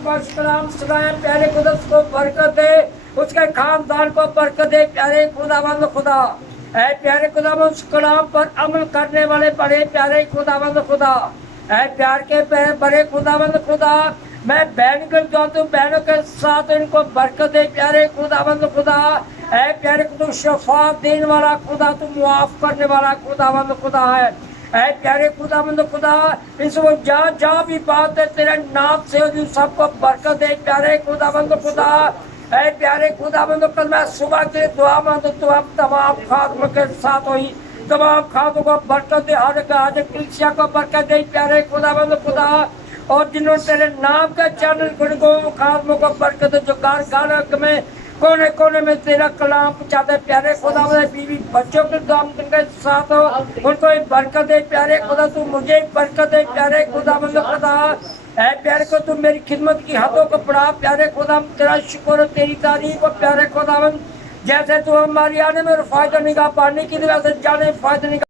पर सलाम सुनाए, प्यारे खुदा को बरकत दे, उसके खानदान को बरकत दे प्यारे खुदावंद खुदा। ऐ प्यारे खुदावंद कलाम पर अमल करने वाले बड़े प्यारे खुदावंद खुदा। ऐ प्यार के बड़े खुदावंद खुदा, मैं बहन कर जाऊँ बहनों के साथ इनको बरकत दे प्यारे खुदावंद खुदा। ऐ प्यारे खुदा शफा देने वाला खुदा, तू मुआफ करने वाला खुदावंद खुदा है। ऐ प्यारे खुदावंद खुदा, इसको जहाँ जहाँ भी बात है तेरे नाम से होगी सबको बरकत दे प्यारे खुदावंद खुदा। ऐ प्यारे खुदावंद खुदा, मैं सुबह के दुआ मांगता हूँ, तो हम तमाम खादमों के साथ हुई, तमाम खादों को बरकत दे, हर कलीसिया को बरकत दे प्यारे खुदावंद खुदा। और जिन्होंने तेरे नाम का चैनल को खादमों को बरकत दे, जो घर में कोने कोने में तेरा कलाम पहुंचाते प्यारे खुदा, बीवी बच्चों के दुआ के साथ हो, उनको बरकत दे प्यारे खुदा। तू मुझे बरकत दे प्यारे खुदावंद खुदा। ऐ प्यारे को तू मेरी खिदमत की हदों को बढ़ा प्यारे खुदा, तेरा शुक्र तेरी तारीफ प्यारे खुदावंद। जैसे तू हमारी आने में फायदा निगाह पाने की वजह से जाने फायदा निगाह